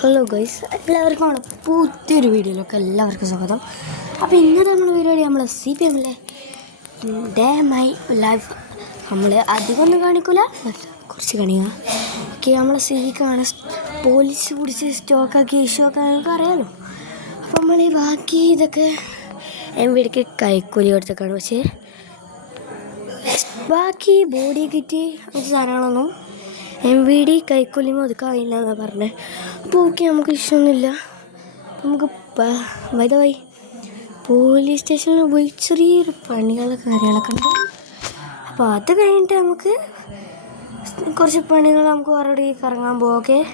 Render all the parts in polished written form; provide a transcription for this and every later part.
Hello guys, എല്ലാവർക്കും നമ്മുടെ പുതിയൊരു വീഡിയോയിലൊക്കെ എല്ലാവർക്കും സ്വാഗതം. അപ്പോൾ ഇന്നത്തെ നമ്മുടെ പരിപാടി നമ്മൾ CPMലെ ഡേ മൈ ലൈഫ്. നമ്മൾ അധികം ഒന്നും കാണിക്കില്ല, കുറച്ച് കാണിക്കുക. ഓക്കെ, നമ്മളെ സിവിക്കാണ് പോലീസ് പിടിച്ച് സ്റ്റോക്കാക്കി ഇഷ്യൂ ഒക്കെ നമുക്ക് അറിയാമല്ലോ. അപ്പോൾ നമ്മൾ ഈ ബാക്കി ഇതൊക്കെ വീടിക്ക് കൈക്കൂലി കൊടുത്തൊക്കെയാണ്. പക്ഷേ ബാക്കി ബോഡി കിറ്റ് അങ്ങനത്തെ സാധനങ്ങളൊന്നും MVD കൈക്കൂലിമോ ഒതുക്കാവില്ല എന്നാണ് പറഞ്ഞത്. അപ്പോൾ ഓക്കെ, നമുക്ക് ഇഷ്ടമൊന്നുമില്ല. നമുക്ക് വൈ പോലീസ് സ്റ്റേഷനിൽ പോയി ചെറിയൊരു പണികളൊക്കെ കാര്യങ്ങളൊക്കെ ഉണ്ട്. അപ്പോൾ അത് കഴിഞ്ഞിട്ട് നമുക്ക് കുറച്ച് പണികൾ നമുക്ക് വേറെ കറങ്ങാൻ പോകാം.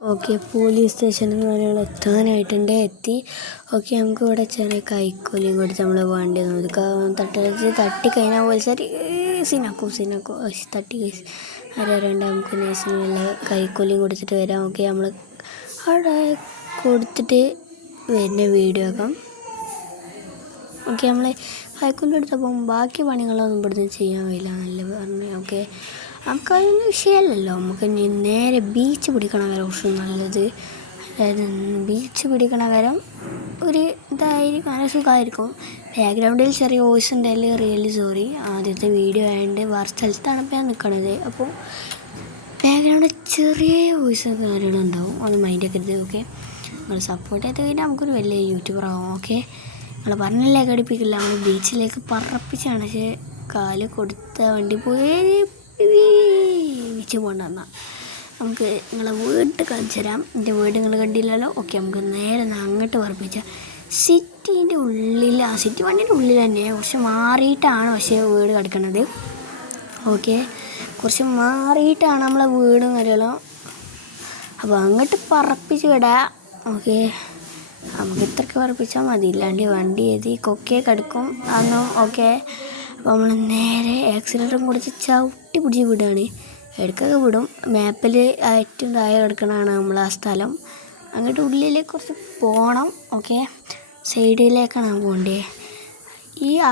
ഓക്കെ, പോലീസ് സ്റ്റേഷനിൽ നിന്ന് എത്താനായിട്ടുണ്ട്, എത്തി. ഓക്കെ, നമുക്ക് ഇവിടെ ചെറിയ കൈക്കൂലിയും കൊടുത്ത് നമ്മൾ വേണ്ടി തട്ടിക്കഴിഞ്ഞാൽ പോലീസുകാർ സിനാക്കും തട്ടി അറിയാണ്ട് നമുക്ക് നേഴ്സിനുള്ള കൈക്കൂലിയും കൊടുത്തിട്ട് വരാം. ഓക്കെ, നമ്മൾ അവിടെ കൊടുത്തിട്ട് വരുന്ന വീഡിയോ ആക്കാം. ഓക്കെ, നമ്മൾ കൈക്കൂലി എടുത്തപ്പം ബാക്കി പണികളൊന്നും ഇവിടുന്ന് ചെയ്യാൻ കഴിയില്ല എന്നല്ലേ പറഞ്ഞു. ഓക്കെ, നമുക്കതൊന്നും വിഷയമല്ലല്ലോ. നമുക്ക് നേരെ ബീച്ച് പിടിക്കണ വരെ കുറച്ച് നല്ലത്. അതായത് ബീച്ച് പിടിക്കണ വരം ഒരു ഇതായിരിക്കും, നല്ല സുഖമായിരിക്കും. ബാക്ക്ഗ്രൗണ്ടിൽ ചെറിയ വോയിസ് ഉണ്ടായാലും റിയലി സോറി. ആദ്യത്തെ വീഡിയോ ആയതുകൊണ്ട് വേറെ സ്ഥലത്താണ് ഇപ്പോൾ ഞാൻ നിൽക്കണത്. അപ്പോൾ ബാക്ക്ഗ്രൗണ്ടിൽ ചെറിയ വോയിസ് കാര്യങ്ങളുണ്ടാവും, അത് മൈൻഡൊക്കെ എടുത്ത്. ഓക്കെ, നിങ്ങൾ സപ്പോർട്ട് ചെയ്ത് കഴിഞ്ഞാൽ നമുക്കൊരു വലിയ യൂട്യൂബർ ആവും. ഓക്കെ, നിങ്ങൾ പറഞ്ഞല്ലേ ഘടിപ്പിക്കില്ല, നമ്മൾ ബീച്ചിലേക്ക് പറപ്പിച്ചാണ്. പക്ഷേ കാല് കൊടുത്ത വണ്ടി പോയി ബീച്ച് പോകണ്ടെന്നാൽ നമുക്ക് നിങ്ങളെ വീട് കാണിച്ചു തരാം. എൻ്റെ വീട് നിങ്ങൾ കണ്ടില്ലല്ലോ. ഓക്കെ, നമുക്ക് നേരെ അങ്ങോട്ട് പറപ്പിച്ച സിറ്റീൻ്റെ ഉള്ളിൽ, ആ സിറ്റി വണ്ടിൻ്റെ ഉള്ളിൽ തന്നെ കുറച്ച് മാറിയിട്ടാണ് പക്ഷേ വീട് കിടക്കുന്നത്. ഓക്കെ, കുറച്ച് മാറിയിട്ടാണ് നമ്മളെ വീടും കാര്യങ്ങളും. അപ്പോൾ അങ്ങോട്ട് പറപ്പിച്ച് വിടാം. ഓക്കെ, നമുക്ക് ഇത്രയ്ക്ക് പറപ്പിച്ചാൽ മതി, ഇല്ലാണ്ട് വണ്ടി ഏതി കൊക്കെ കിടക്കും അതൊന്നും. ഓക്കെ, അപ്പോൾ നമ്മൾ നേരെ ആക്സിലേറ്ററും കൊടുത്ത് ചവിട്ടി പിടിച്ച് വിടുകയാണ്. ഇടയ്ക്കൊക്കെ വിടും. മാപ്പിൽ ഏറ്റവും താഴെ കിടക്കണതാണ് നമ്മൾ ആ സ്ഥലം. അങ്ങോട്ട് ഉള്ളിലേക്ക് കുറച്ച് പോകണം. ഓക്കെ, സൈഡിലേക്കാണ് പോകേണ്ടത്.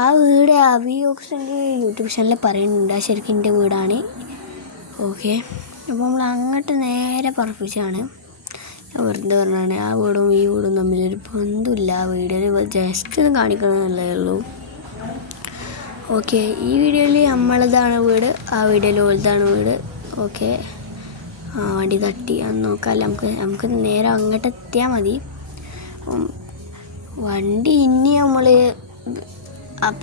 ആ വീട് അഭിയോക്സിൻ്റെ യൂട്യൂബ് ചാനലിൽ പറയുന്നുണ്ട്, ആ ശരിക്കും എൻ്റെ വീടാണ്. ഓക്കെ, അപ്പോൾ നമ്മൾ അങ്ങോട്ട് നേരെ പറപ്പിച്ചാണ്. വെറുതെ പറഞ്ഞാണ് ആ വീടും ഈ വീടും തമ്മിലൊരു ബന്ധമില്ല. ആ വീഡിയോയിൽ ജസ്റ്റ് ഒന്ന് കാണിക്കണമെന്നല്ലേ ഉള്ളൂ. ഓക്കെ, ഈ വീഡിയോയിൽ നമ്മളതാണ് വീട്, ആ വീഡിയോയിൽ ഓൾതാണ് വീട്. ഓക്കെ, വണ്ടി തട്ടി അത് നോക്കാമല്ല, നമുക്ക് നേരെ അങ്ങോട്ട് എത്തിയാൽ മതി. വണ്ടി ഇനി നമ്മൾ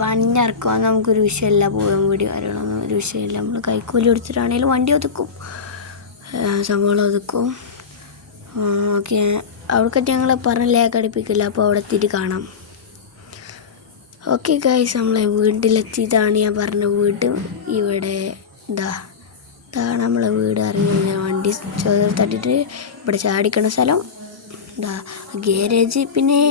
പണിഞ്ഞിറക്കുവാൻ നമുക്കൊരു വിഷയമല്ല, പോകാൻ വീഡിയോ കാര്യങ്ങളൊന്നും ഒരു വിഷയമില്ല. നമ്മൾ കൈക്കൂലി കൊടുത്തിട്ടാണെങ്കിലും വണ്ടി ഒതുക്കും, സംഭവം ഒതുക്കും. ഓക്കെ, അവിടേക്ക് ഞങ്ങൾ പറഞ്ഞില്ലേ ഘടിപ്പിക്കില്ല, അപ്പോൾ അവിടെ എത്തിയിട്ട് കാണാം. ഓക്കെ ഗൈസ്, നമ്മളെ വീട്ടിലെത്തിയതാണ് ഞാൻ പറഞ്ഞ വീട്. ഇവിടെ ഇതാണ് നമ്മളെ വീട്. അറിഞ്ഞു വണ്ടി തട്ടിയിട്ട് ഇവിടെ ചാടിക്കണ സ്ഥലം ഗാരേജ്. പിന്നെ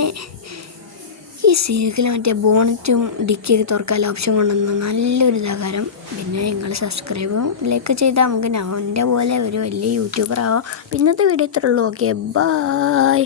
ഈ സീക്കിൽ മറ്റേ ബോണറ്റും ഡിക്കിയൊക്കെ തുറക്കാനുള്ള ഓപ്ഷൻ കൊണ്ടുവന്ന നല്ലൊരു ഇതാകാരം. പിന്നെ നിങ്ങൾ സബ്സ്ക്രൈബും ലൈക്ക് ചെയ്താൽ നമുക്ക് എൻ്റെ പോലെ ഒരു വലിയ യൂട്യൂബർ ആവാം. ഇന്നത്തെ വീഡിയോ ഇത്രയുള്ളൂ. Okay, by.